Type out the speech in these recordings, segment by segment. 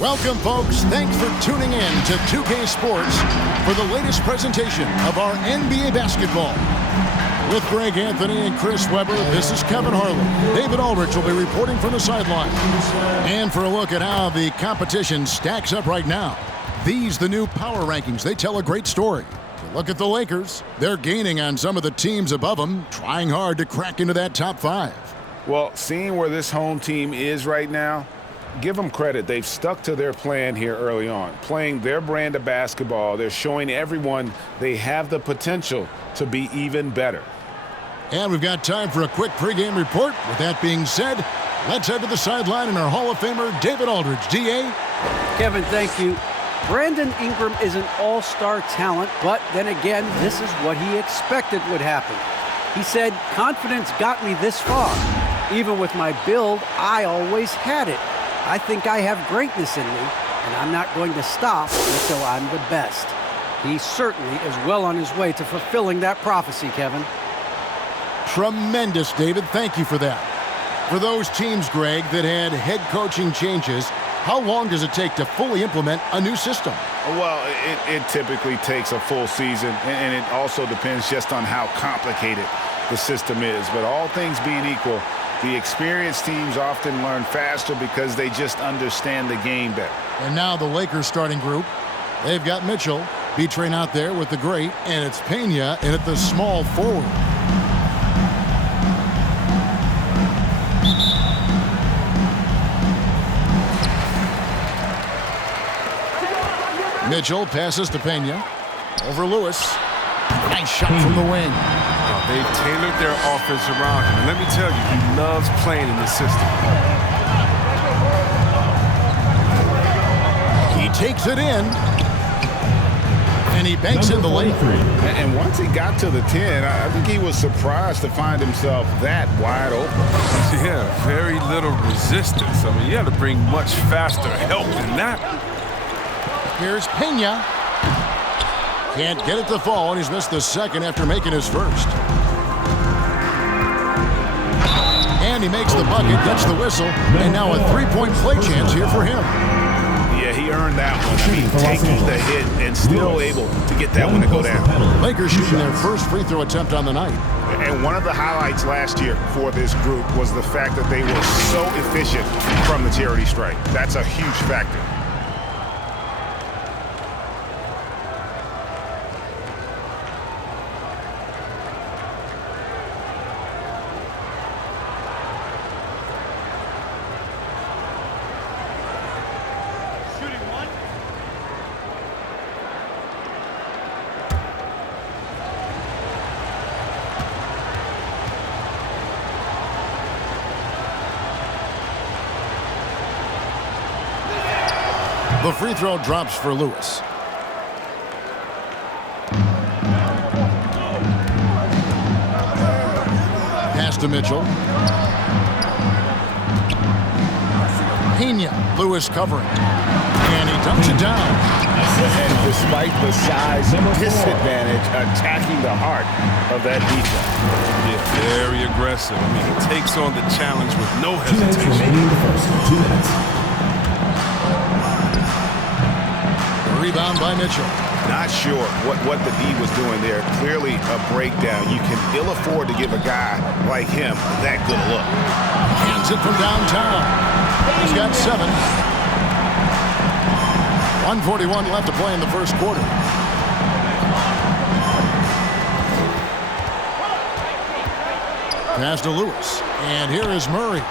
Welcome, folks. Thanks for tuning in to 2K Sports for the latest presentation of our NBA basketball. With Greg Anthony and Chris Webber, this is Kevin Harlan. David Aldridge will be reporting from the sideline. And for a look at how the competition stacks up right now, these the new power rankings. They tell a great story. Look at the Lakers. They're gaining on some of the teams above them, trying hard to crack into that top 5. Well, seeing where this home team is right now, give them credit. They've stuck to their plan here early on, playing their brand of basketball. They're showing everyone they have the potential to be even better. And we've got time for a quick pregame report. With that being said, let's head to the sideline and our Hall of Famer, David Aldridge. D.A.? Kevin, thank you. Brandon Ingram is an all-star talent, but then again, this is what he expected would happen. He said, confidence got me this far. Even with my build, I always had it. I think I have greatness in me, and I'm not going to stop until I'm the best. He certainly is well on his way to fulfilling that prophecy, Kevin. Tremendous, David. Thank you for that. For those teams, Greg, that had head coaching changes, how long does it take to fully implement a new system? Well, it typically takes a full season, and it also depends just on how complicated the system is. But all things being equal, the experienced teams often learn faster because they just understand the game better. And now the Lakers starting group. They've got Mitchell, B-Train out there with the great, and it's Pena in at the small forward. Mitchell passes to Pena. Over Lewis. Nice shot from the wing. They've tailored their offense around him. And let me tell you, he loves playing in this system. He takes it in. And he banks in the lane. And once he got to the 10, I think he was surprised to find himself that wide open. Yeah, very little resistance. I mean, you had to bring much faster help than that. Here's Pena. Can't get it to fall, and he's missed the second after making his first. And he makes the bucket, gets the whistle, and now a three-point play chance here for him. Yeah, he earned that one. I mean, taking the hit and still able to get that one to go down. Lakers shooting their first free throw attempt on the night. And one of the highlights last year for this group was the fact that they were so efficient from the charity stripe. That's a huge factor. The free throw drops for Lewis. Pass to Mitchell. Pena. Lewis covering. And he dumps it down. And despite the size disadvantage, attacking the heart of that defense. Yeah, very aggressive. I mean, he takes on the challenge with no hesitation. Rebound by Mitchell. Not sure what the D was doing there. Clearly a breakdown. You can ill afford to give a guy like him that good look. Hands it from downtown. He's got 7. 1:41 left to play in the first quarter. Pass to Lewis. And here is Murray.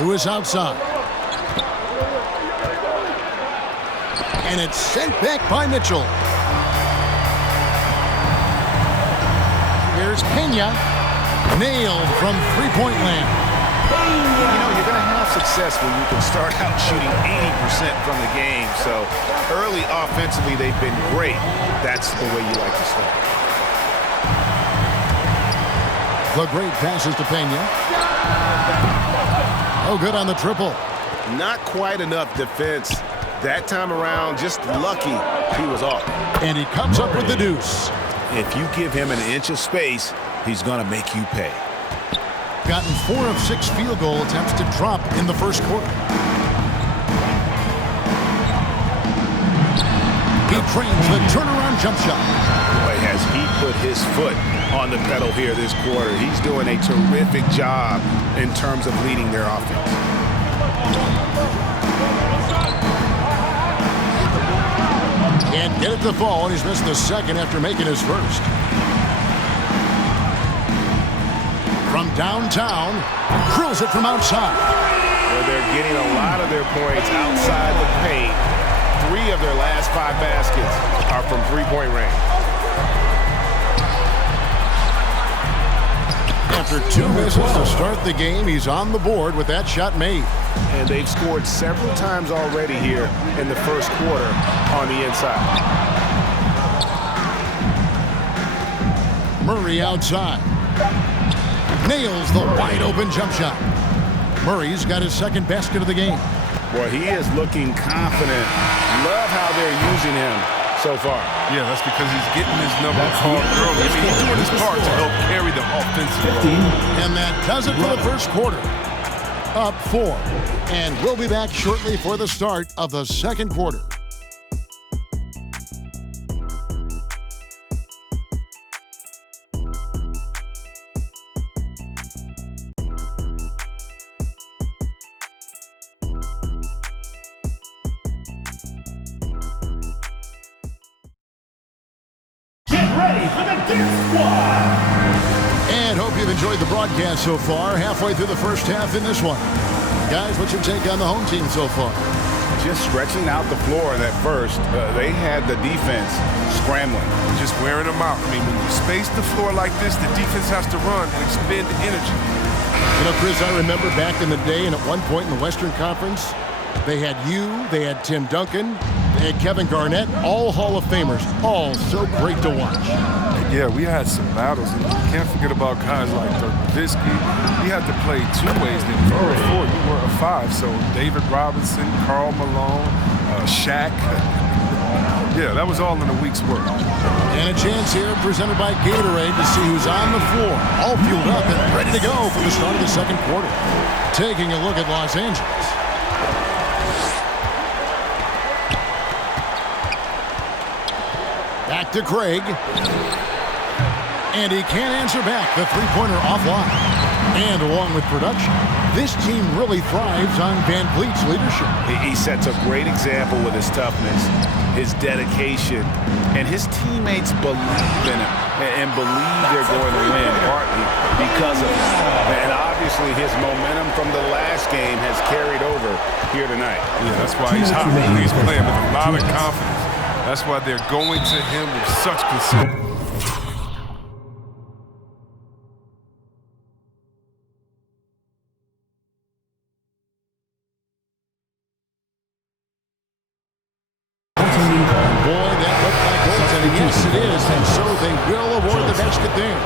Lewis outside. And it's sent back by Mitchell. Here's Pena. Nailed from three-point land. You know, you're going to have success when you can start out shooting 80% from the game. So early offensively, they've been great. That's the way you like to start. The great passes to Pena. Oh, good on the triple. Not quite enough defense. That time around, just lucky he was off. And he comes up with the deuce. If you give him an inch of space, he's going to make you pay. Gotten 4 of 6 field goal attempts to drop in the first quarter. trains the turnaround jump shot. Boy, has he put his foot on the pedal here this quarter. He's doing a terrific job in terms of leading their offense. Can't get it to fall, and he's missed the second after making his first. From downtown, drills it from outside. Well, they're getting a lot of their points outside the paint. 3 of their last 5 baskets are from three-point range. After 2 misses to start the game, he's on the board with that shot made. And they've scored several times already here in the first quarter on the inside. Murray outside. Nails the wide-open jump shot. Murray's got his second basket of the game. Boy, he is looking confident. Love how they're using him so far. Yeah, that's because he's getting his number called early. I mean, he's doing his part to help carry the offensive. And that does it for the first quarter. Up 4. And we'll be back shortly for the start of the second quarter. And hope you've enjoyed the broadcast so far. Halfway through the first half in this one. Guys, what's your take on the home team so far? Just stretching out the floor in that first. They had the defense scrambling. Just wearing them out. I mean, when you space the floor like this, the defense has to run and expend energy. You know, Chris, I remember back in the day, and at one point in the Western Conference, they had they had Tim Duncan, they had Kevin Garnett, all Hall of Famers, all so great to watch. Yeah, we had some battles, and you can't forget about guys like Dirk. You had to play 2 ways. Then if you were 4, you were a 5. So David Robinson, Karl Malone, Shaq. Yeah, that was all in a week's work. And a chance here presented by Gatorade to see who's on the floor, all fueled up and ready to go for the start of the second quarter. Taking a look at Los Angeles. Back to Craig. And he can't answer back. The three-pointer offline. And along with production, this team really thrives on Van Vliet's leadership. He sets a great example with his toughness, his dedication, and his teammates believe in him and believe they're going to win, partly because of him. And obviously his momentum from the last game has carried over here tonight. Yeah, that's why he's hot. He's playing with a lot of confidence. That's why they're going to him with such precision. Yes, it is, and so they will award the basket there.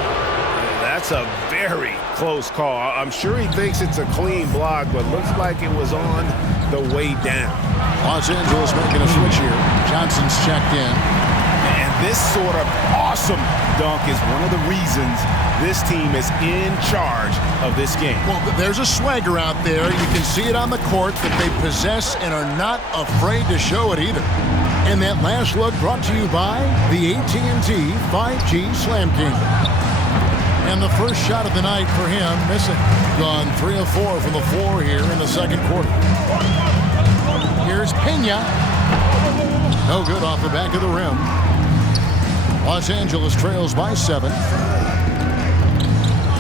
That's a very close call. I'm sure he thinks it's a clean block, but looks like it was on the way down. Los Angeles making a switch here. Johnson's checked in. And this sort of awesome dunk is one of the reasons this team is in charge of this game. Well, there's a swagger out there. You can see it on the court that they possess and are not afraid to show it either. And that last look brought to you by the AT&T 5G Slam King. And the first shot of the night for him, missing. Gone 3 of 4 from the floor here in the second quarter. Here's Pena. No good off the back of the rim. Los Angeles trails by 7.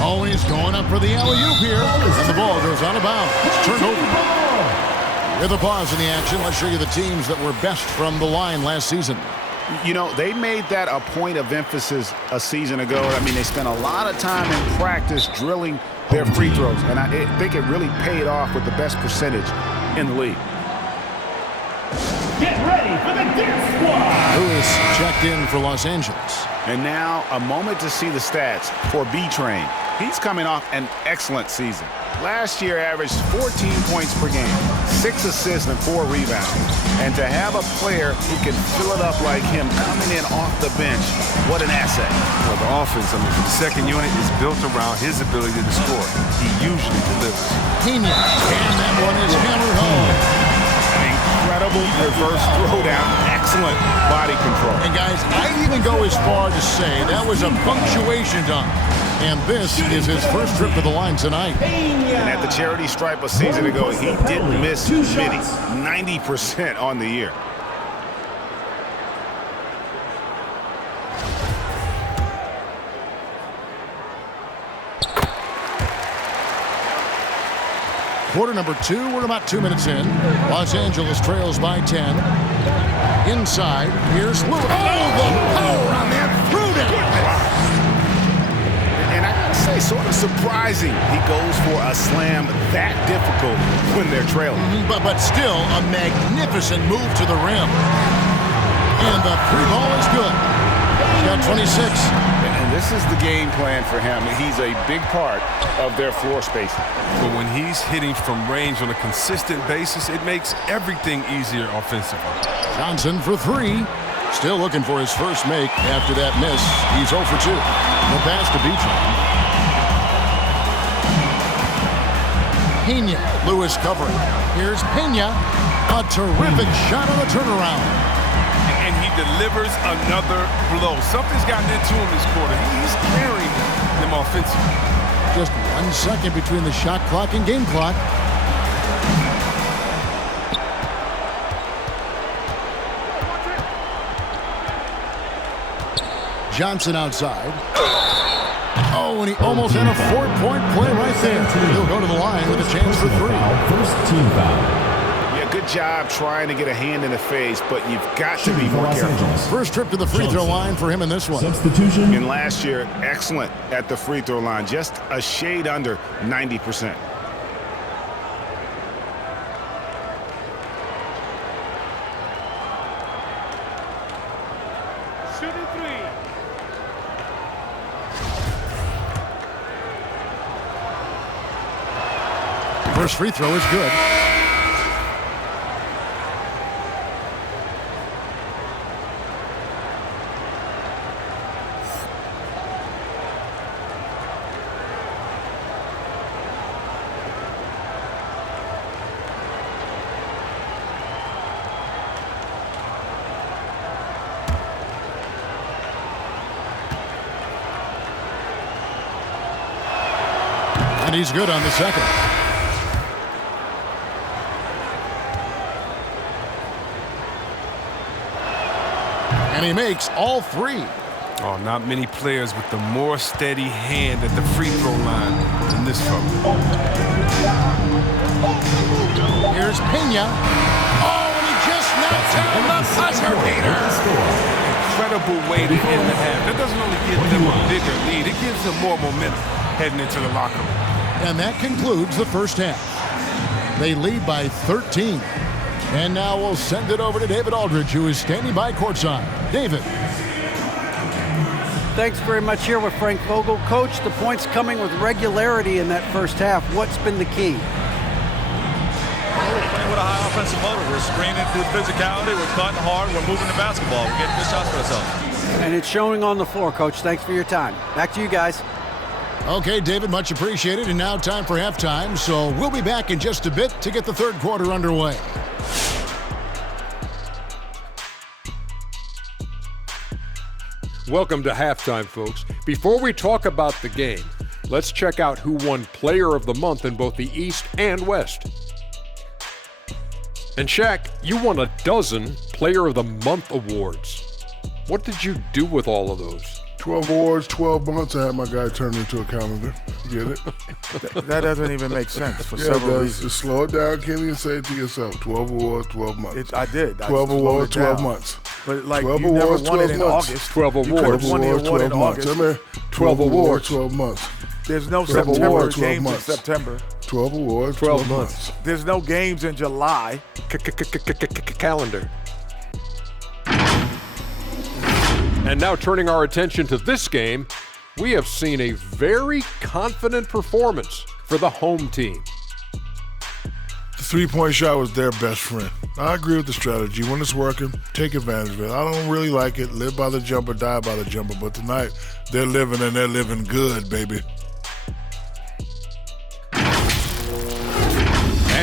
Always going up for the alley-oop here. And the ball goes out of bounds. It's turned over. With a pause in the action, let's show you the teams that were best from the line last season. You know, they made that a point of emphasis a season ago. I mean, they spent a lot of time in practice drilling their free throws, and I think it really paid off with the best percentage in the league. Get ready for the dance squad. Lewis checked in for Los Angeles. And now a moment to see the stats for B-Train. He's coming off an excellent season. Last year averaged 14 points per game, 6 assists and 4 rebounds. And to have a player who can fill it up like him coming in off the bench, what an asset. Well, the offense, I mean, for the second unit is built around his ability to score. He usually delivers. Pena, and that one is hammered home. An incredible reverse throwdown. excellent body control. And guys, I'd even go as far to say that was a punctuation dunk. And this is his first trip to the line tonight. And at the charity stripe a season ago, he didn't miss many, 90% on the year. Quarter number 2, we're about 2 minutes in. Los Angeles trails by 10. Inside, here's Lewis. Oh, the power on that through down. And I gotta say, sort of surprising he goes for a slam that difficult when they're trailing. But still, a magnificent move to the rim. And the three ball is good. He's got 26. And this is the game plan for him. He's a big part of their floor spacing. But when he's hitting from range on a consistent basis, it makes everything easier offensively. Johnson for 3. Still looking for his first make after that miss. He's 0 for 2. The pass to Beacham. Pena. Lewis covering. Here's Pena. A terrific shot on the turnaround. And he delivers another blow. Something's gotten into him this quarter. He's carrying them offensively. Just 1 second between the shot clock and game clock. Johnson outside. Oh, and he almost had a 4-point play right there. He'll go to the line with a chance for 3. First team foul. Yeah, good job trying to get a hand in the face, but you've got to be more careful. First trip to the free throw line for him in this one. Substitution. And last year, excellent at the free throw line, just a shade under 90%. First free throw is good. And he's good on the second. And he makes all 3. Oh, not many players with the more steady hand at the free throw line than this fella. Here's Pena. Oh, and he just knocked down the buzzer beater. Incredible way to end the half. That doesn't only give them a bigger lead, it gives them more momentum heading into the locker room. And that concludes the first half. They lead by 13. And now we'll send it over to David Aldridge, who is standing by courtside. David. Thanks very much here with Frank Vogel. Coach, the points coming with regularity in that first half. What's been the key? We're playing with a high offensive motor. We're screening through physicality. We're cutting hard. We're moving the basketball. We're getting good shots for ourselves. And it's showing on the floor, Coach. Thanks for your time. Back to you guys. Okay, David, much appreciated. And now time for halftime. So we'll be back in just a bit to get the third quarter underway. Welcome to halftime, folks. Before we talk about the game, let's check out who won Player of the Month in both the East and West. And Shaq, you won a dozen Player of the Month awards. What did you do with all of those? 12 awards, 12 months. I had my guy turn into a calendar. You get it? That doesn't even make sense for Yeah, several it reasons. does. Just slow it down, Kenny, and say it to yourself. 12 awards, 12 months. I did. 12 awards, 12 months. But like 12 you never awards, won it 12 in months. August. 12 You could awards. have won the award 12 in months. August. I mean, 12 awards, 12 months. There's no 12 September awards, 12 games months. in September. 12 awards, 12 12 months. There's no games in July. Calendar. And now turning our attention to this game, we have seen a very confident performance for the home team. The three-point shot was their best friend. I agree with the strategy. When it's working, take advantage of it. I don't really like it. Live by the jumper, die by the jumper. But tonight, they're living and they're living good, baby.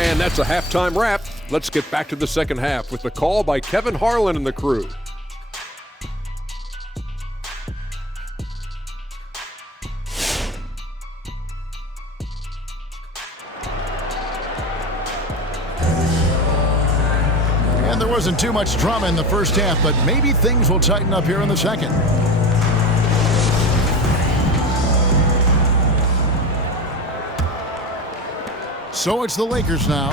And that's a halftime wrap. Let's get back to the second half with the call by Kevin Harlan and the crew. And there wasn't too much drama in the first half, but maybe things will tighten up here in the second. So it's the Lakers now,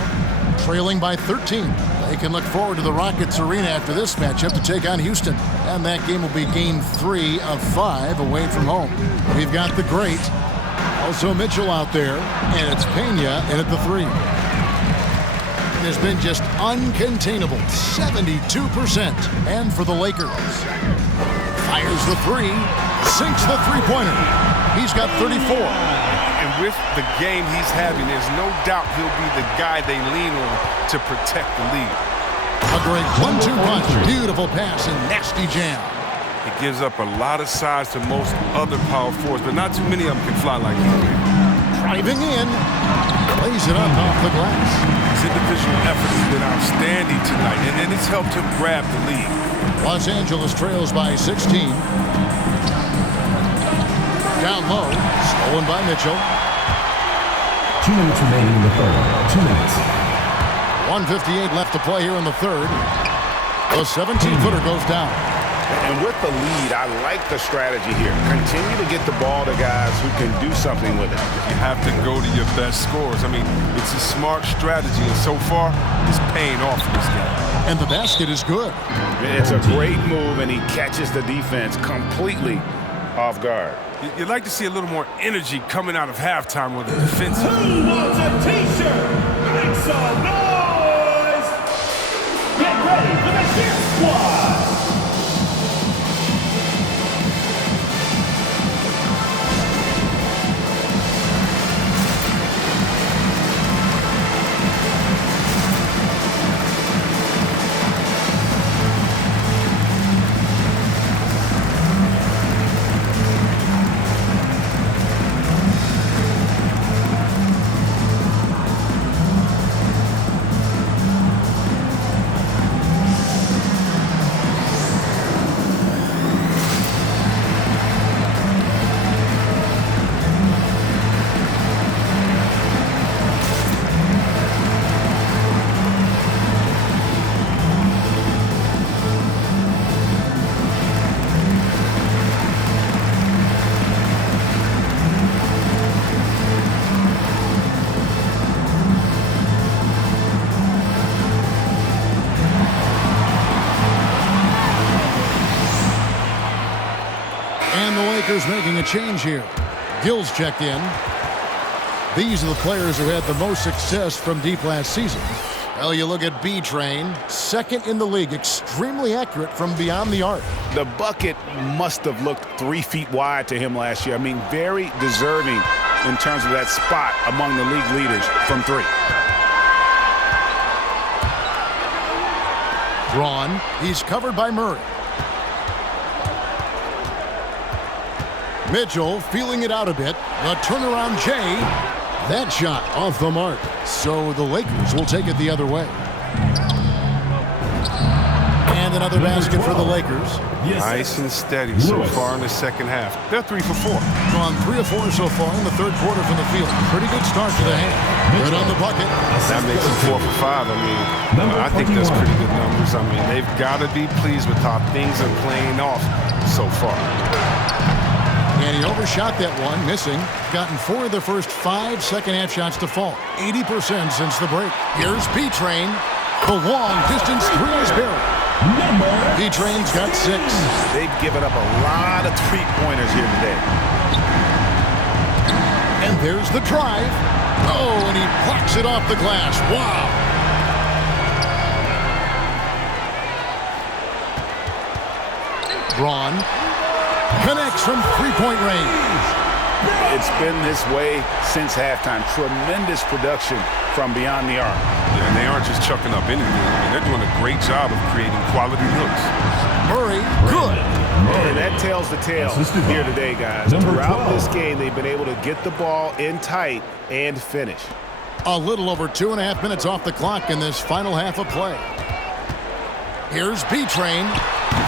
trailing by 13. They can look forward to the Rockets Arena after this matchup to take on Houston. And that game will be game 3 of 5 away from home. We've got the great, also Mitchell out there, and it's Pena in at the 3. It has been just uncontainable, 72%. And for the Lakers, fires the 3, sinks the three-pointer. He's got 34. And with the game he's having, there's no doubt he'll be the guy they lean on to protect the lead. A great 1-2 punch, beautiful pass, and nasty jam. It gives up a lot of size to most other power forwards, but not too many of them can fly like he can. Driving in, lays it up off the glass. His individual effort has been outstanding tonight, and it's helped him grab the lead. Los Angeles trails by 16. Down low, stolen by Mitchell. 2 minutes remaining in the third. 2 minutes. 1:58 left to play here in the third. The 17-footer goes down. And with the lead, I like the strategy here. Continue to get the ball to guys who can do something with it. You have to go to your best scorers. I mean, it's a smart strategy, and so far, it's paying off in this game. And the basket is good. It's a great move, and he catches the defense completely off guard. You'd like to see a little more energy coming out of halftime with the defense. Who wants a t-shirt? Make some noise! Get ready for the Cheer Squad! Lakers making a change here. Gill's checked in. These are the players who had the most success from deep last season. Well, you look at B-Train, second in the league, extremely accurate from beyond the arc. The bucket must have looked 3 feet wide to him last year. I mean, very deserving in terms of that spot among the league leaders from 3. Braun, he's covered by Murray. Mitchell feeling it out a bit. The turnaround Jay. That shot off the mark. So the Lakers will take it the other way. And another basket for the Lakers. Nice and steady so far in the second half. They're 3 for 4. Gone 3 of 4 so far in the third quarter from the field. Pretty good start to the hand. Good on the bucket. That makes it 4 for 5. I mean, I think that's pretty good numbers. I mean, they've got to be pleased with how things are playing off so far. And he overshot that one, missing. Gotten 4 of the first 5 second-half shots to fall. 80% since the break. Here's B-Train. The long distance 3 is buried. B-Train's got 6. They've given up a lot of three-pointers here today. And there's the drive. Oh, and he blocks it off the glass. Wow. Braun connects from three-point range. It's been this way since halftime. Tremendous production from beyond the arc. Yeah, and they aren't just chucking up anything. I mean, they're doing a great job of creating quality looks. Murray, good. And that tells the tale here today, guys. Throughout this game, they've been able to get the ball in tight and finish. A little over 2.5 minutes off the clock in this final half of play. Here's B-Train.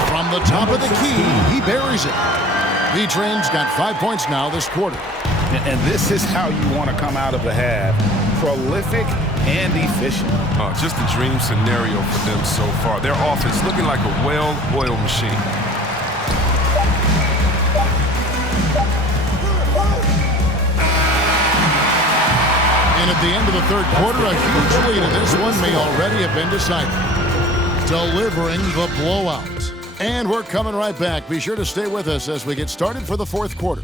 From the top of the key, he buries it. B-Train's got 5 points now this quarter. And this is how you want to come out of the half. Prolific and efficient. Just a dream scenario for them so far. Their offense looking like a well-oiled machine. And at the end of the third quarter, a huge lead, and this one may already have been decided. Delivering the blowout. And we're coming right back. Be sure to stay with us as we get started for the fourth quarter.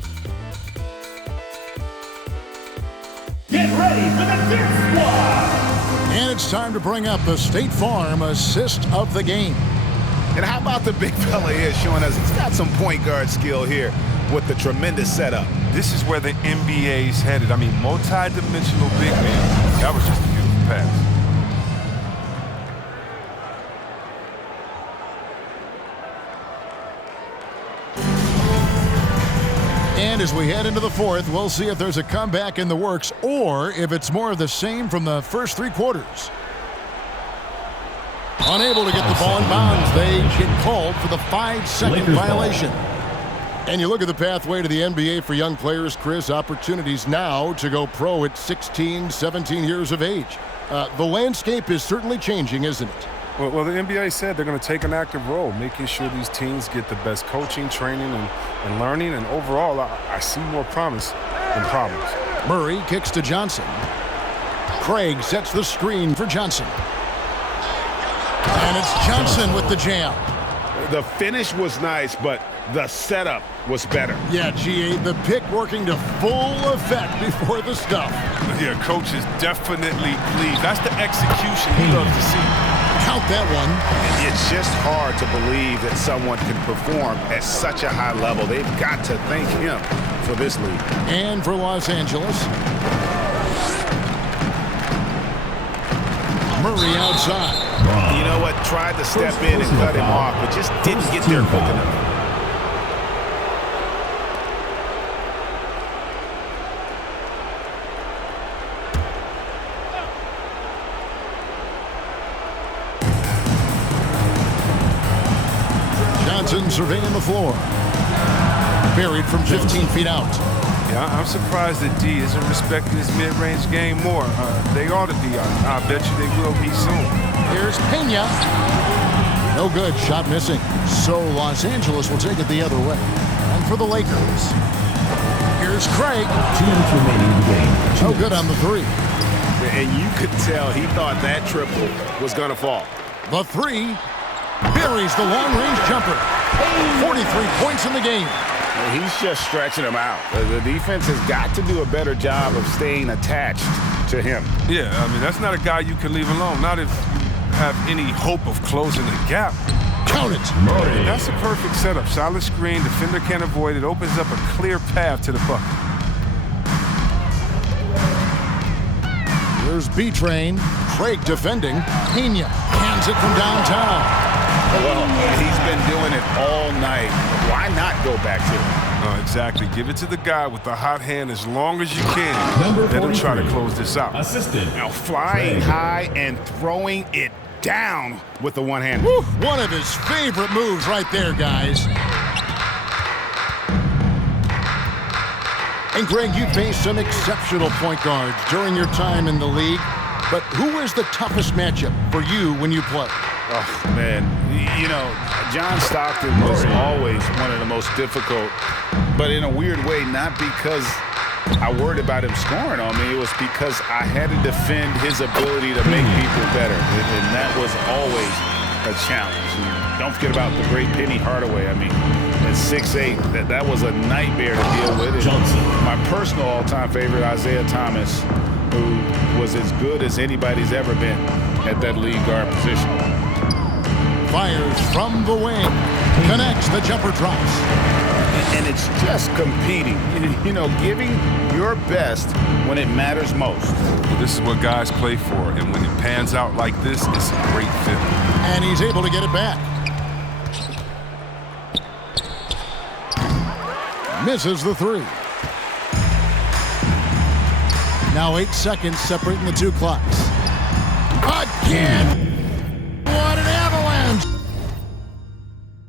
Get ready for the Fifth Squad! And it's time to bring up the State Farm assist of the game. And how about the big fella here showing us he's got some point guard skill here with the tremendous setup. This is where the NBA's headed. I mean, multi-dimensional big man. That was just a beautiful pass. And as we head into the fourth, we'll see if there's a comeback in the works or if it's more of the same from the first three quarters. Unable to get the ball in bounds, they get called for the 5-second violation. And you look at the pathway to the NBA for young players, Chris, opportunities now to go pro at 16, 17 years of age. The landscape is certainly changing, isn't it? Well, the NBA said they're going to take an active role, making sure these teams get the best coaching, training, and learning. And overall, I see more promise than problems. Murray kicks to Johnson. Craig sets the screen for Johnson. And it's Johnson with the jam. The finish was nice, but the setup was better. Yeah, GA, the pick working to full effect before the stuff. Yeah, coach is definitely pleased. That's the execution he loves to see. Count that one. It's just hard to believe that someone can perform at such a high level. They've got to thank him for this lead. And for Los Angeles. Murray outside. You know what? Tried to step in and cut him off, but just didn't get there quick enough. Johnson surveying the floor. Buried from 15 feet out. Yeah, I'm surprised that D isn't respecting his mid-range game more. They ought to be. I bet you they will be soon. Here's Pena. No good. Shot missing. So Los Angeles will take it the other way. And for the Lakers. Here's Craig. 2 minutes remaining in the game. No good on the three. And you could tell he thought that triple was going to fall. The three buries the long-range jumper. 43 points in the game. He's just stretching him out. The defense has got to do a better job of staying attached to him. Yeah, I mean, that's not a guy you can leave alone. Not if you have any hope of closing the gap. Count it. Murray. That's a perfect setup. Solid screen, defender can't avoid it. Opens up a clear path to the bucket. Here's B-Train. Craig defending. Pena hands it from downtown. Well, he's been doing it all night. Why not go back to it? Exactly. Give it to the guy with the hot hand as long as you can. Let him try to close this out. Assistant. Now flying high and throwing it down with the one hand. One of his favorite moves right there, guys. And Greg, you faced some exceptional point guards during your time in the league. But who is the toughest matchup for you when you play? Oh, man. You know, John Stockton was always one of the most difficult, but in a weird way, not because I worried about him scoring on me. It was because I had to defend his ability to make people better, and that was always a challenge. And don't forget about the great Penny Hardaway. I mean, at 6'8", that was a nightmare to deal with. And my personal all-time favorite, Isaiah Thomas, who was as good as anybody's ever been at that lead guard position. Fires from the wing. Connects, the jumper drops. And it's just competing, you know, giving your best when it matters most. Well, this is what guys play for, and when it pans out like this, it's a great fit. And he's able to get it back. Misses the three. Now 8 seconds separating the two clocks. Again!